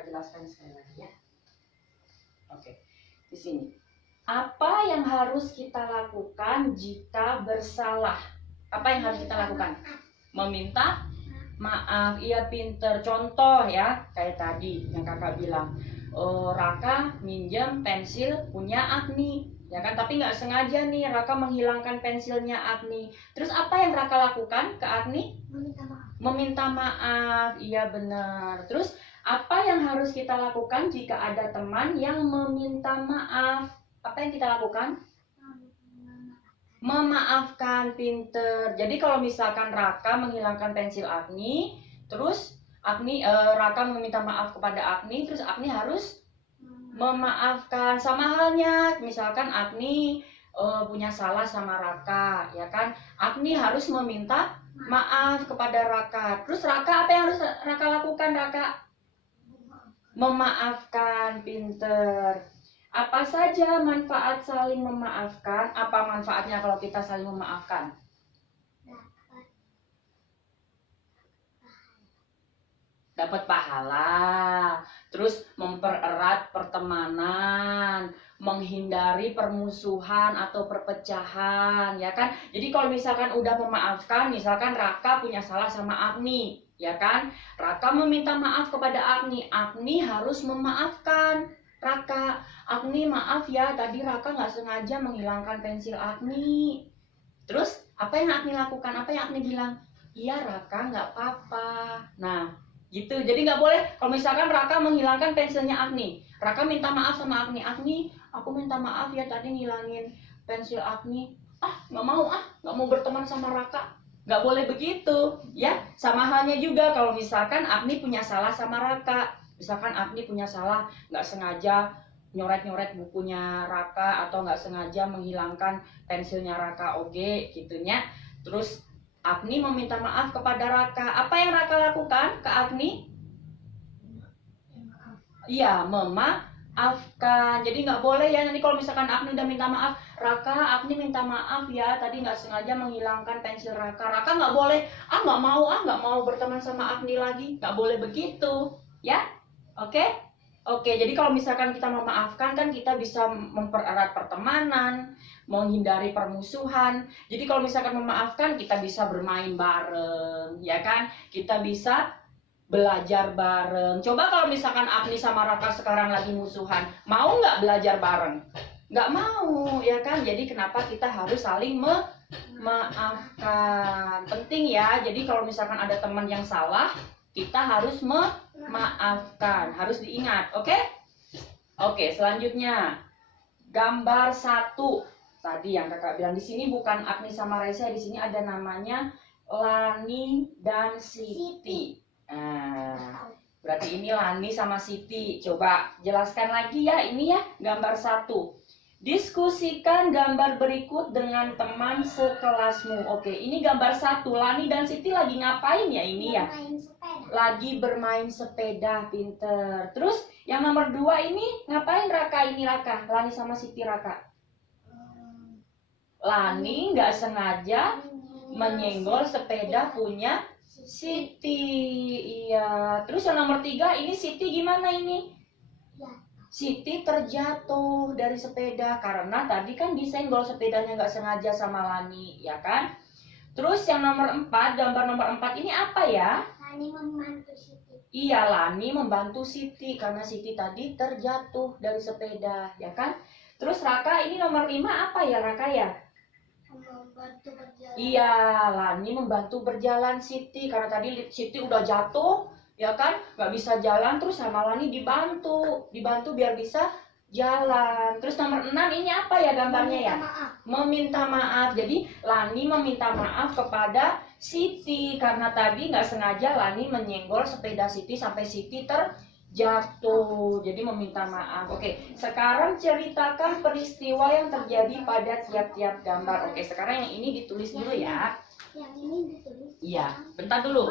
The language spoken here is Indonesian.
Kakak jelaskan sekali lagi ya. Oke, di sini. Apa yang harus kita lakukan jika bersalah? Apa yang harus kita lakukan? Meminta maaf. Iya, pinter. Contoh ya, kayak tadi yang kakak bilang, Raka minjem pensil punya Agni, ya kan? Tapi nggak sengaja nih Raka menghilangkan pensilnya Agni. Terus apa yang Raka lakukan ke Agni? Meminta maaf. Meminta maaf. Iya benar. Terus apa yang harus kita lakukan jika ada teman yang meminta maaf? Apa yang kita lakukan? Memaafkan, pinter. Jadi kalau misalkan Raka menghilangkan pensil Agni, terus Raka meminta maaf kepada Agni, terus Agni harus memaafkan. Sama halnya, misalkan Agni punya salah sama Raka, ya kan? Agni harus meminta maaf kepada Raka. Terus Raka apa yang harus Raka lakukan? Raka memaafkan, pinter. Apa saja manfaat saling memaafkan? Apa manfaatnya kalau kita saling memaafkan? Dapat pahala, terus mempererat pertemanan, menghindari permusuhan atau perpecahan, ya kan? Jadi kalau misalkan udah memaafkan, misalkan Raka punya salah sama Agni, ya kan? Raka meminta maaf kepada Agni, Agni harus memaafkan Raka. Agni maaf ya, tadi Raka nggak sengaja menghilangkan pensil Agni. Terus apa yang Agni lakukan? Apa yang Agni bilang? Iya Raka, nggak apa-apa. Nah gitu, jadi nggak boleh kalau misalkan Raka menghilangkan pensilnya Agni, Raka minta maaf sama Agni, Agni aku minta maaf ya tadi ngilangin pensil Agni, nggak mau berteman sama Raka. Nggak boleh begitu ya. Sama halnya juga kalau misalkan Agni punya salah sama Raka, misalkan Agni punya salah nggak sengaja nyoret-nyoret bukunya Raka atau nggak sengaja menghilangkan pensilnya Raka, oke gitunya. Terus Agni meminta maaf kepada Raka. Apa yang Raka lakukan ke Agni? Iya, memaafkan. Jadi nggak boleh ya nanti kalau misalkan Agni udah minta maaf, Raka, Agni minta maaf ya tadi nggak sengaja menghilangkan pensil Raka. Raka nggak boleh, nggak mau berteman sama Agni lagi. Nggak boleh begitu, ya? Oke? Oke, jadi kalau misalkan kita memaafkan kan kita bisa mempererat pertemanan, menghindari permusuhan. Jadi kalau misalkan memaafkan kita bisa bermain bareng, ya kan? Kita bisa belajar bareng. Coba kalau misalkan Agni sama Raka sekarang lagi musuhan, mau nggak belajar bareng? Nggak mau, ya kan? Jadi kenapa kita harus saling memaafkan? Penting ya. Jadi kalau misalkan ada teman yang salah, kita harus memaafkan, harus diingat, oke? Oke, selanjutnya gambar 1. Tadi yang kakak bilang di sini bukan Agni sama Reza, di sini ada namanya Lani dan Siti. Nah, berarti ini Lani sama Siti. Coba jelaskan lagi ya, ini ya gambar 1. Diskusikan gambar berikut dengan teman sekelasmu. Oke, ini gambar 1. Lani dan Siti lagi ngapain ya ini ya? Lagi bermain sepeda, pinter. Terus yang nomor 2 ini ngapain Raka ini Raka? Lani sama Siti Raka. Lani nggak sengaja menyenggol sepeda punya Siti. Iya. Terus yang nomor 3 ini Siti gimana ini? Siti terjatuh dari sepeda karena tadi kan disenggol sepedanya nggak sengaja sama Lani, ya kan? Terus yang nomor 4, gambar nomor 4 ini apa ya? Lani membantu Siti. Iya, Lani membantu Siti karena Siti tadi terjatuh dari sepeda, ya kan? Terus Raka ini nomor 5 apa ya Raka ya? Membantu berjalan. Iya, Lani membantu berjalan Siti karena tadi Siti udah jatuh, ya kan? Nggak bisa jalan, terus sama Lani dibantu biar bisa jalan. Terus nomor 6 ini apa ya gambarnya ya? Meminta maaf. Jadi Lani meminta maaf kepada Siti karena tadi nggak sengaja Lani menyenggol sepeda Siti sampai Siti terjatuh. Jadi meminta maaf. Oke, sekarang ceritakan peristiwa yang terjadi pada tiap-tiap gambar. Oke, sekarang yang ini ditulis dulu ya. Yang ini ditulis. Iya, bentar dulu.